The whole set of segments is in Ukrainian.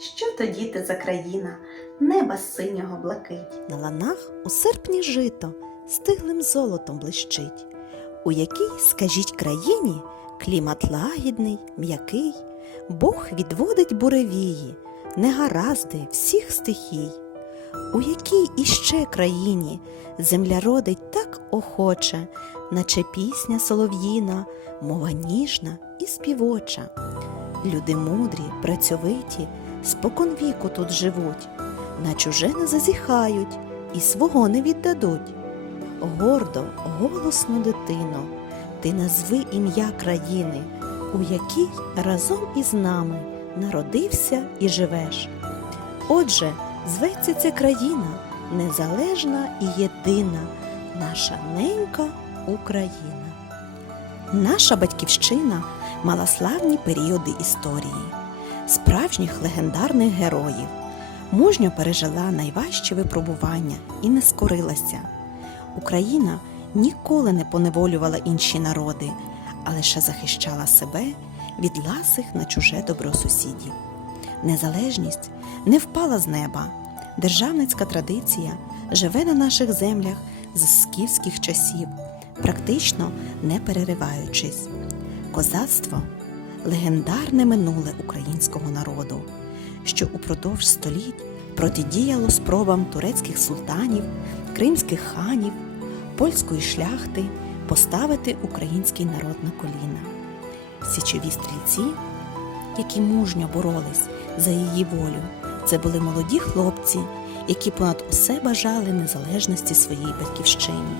що тоді ти за країна, неба синього блакить. На ланах у серпні жито стиглим золотом блищить. У якій, скажіть країні, клімат лагідний, м'який, Бог відводить буревії, негаразди всіх стихій. У якій іще країні земля родить так охоче, наче пісня солов'їна, мова ніжна і співоча. Люди мудрі, працьовиті, спокон віку тут живуть, на чуже не зазіхають і свого не віддадуть. Гордо, голосно, дитино, ти назви ім'я країни, у якій разом із нами народився і живеш. Отже, зветься ця країна незалежна і єдина, наша ненька Україна. Наша батьківщина мала славні періоди історії, справжніх легендарних героїв, мужньо пережила найважчі випробування і не скорилася. Україна ніколи не поневолювала інші народи, а лише захищала себе від ласих на чуже добро сусідів. Незалежність не впала з неба. Державницька традиція живе на наших землях з скіфських часів, практично не перериваючись. Козацтво легендарне минуле українського народу, що упродовж століть протидіяло спробам турецьких султанів, кримських ханів, польської шляхти поставити український народ на коліна. Січові стрільці, які мужньо боролись за її волю, це були молоді хлопці, які понад усе бажали незалежності своїй батьківщині.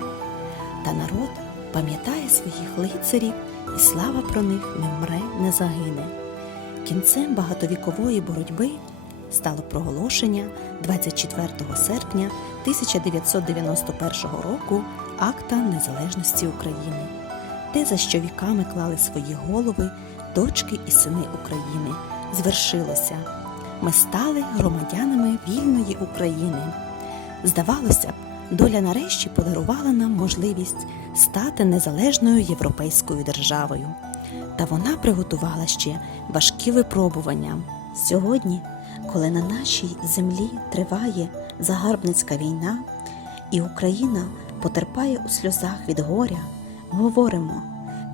Та народ пам'ятає своїх лицарів, і слава про них не вмре, не загине. Кінцем багатовікової боротьби стало проголошення 24 серпня 1991 року Акта Незалежності України, те, за що віками клали свої голови дочки і сини України, звершилося. Ми стали громадянами вільної України. Здавалося б, доля нарешті подарувала нам можливість стати незалежною європейською державою. Та вона приготувала ще важкі випробування. Сьогодні, коли на нашій землі триває загарбницька війна, і Україна потерпає у сльозах від горя, говоримо: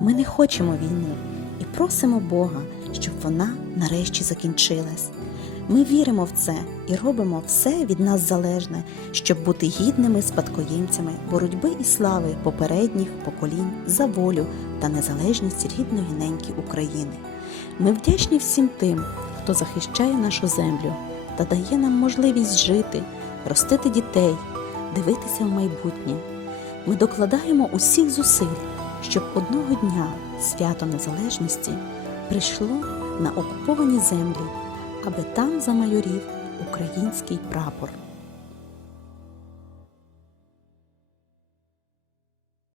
ми не хочемо війни і просимо Бога, щоб вона нарешті закінчилась. Ми віримо в це і робимо все від нас залежне, щоб бути гідними спадкоємцями боротьби і слави попередніх поколінь за волю та незалежність рідної неньки України. Ми вдячні всім тим, хто захищає нашу землю та дає нам можливість жити, ростити дітей, дивитися в майбутнє. Ми докладаємо усіх зусиль, щоб одного дня свято незалежності прийшло на окуповані землі, аби там замайорів український прапор.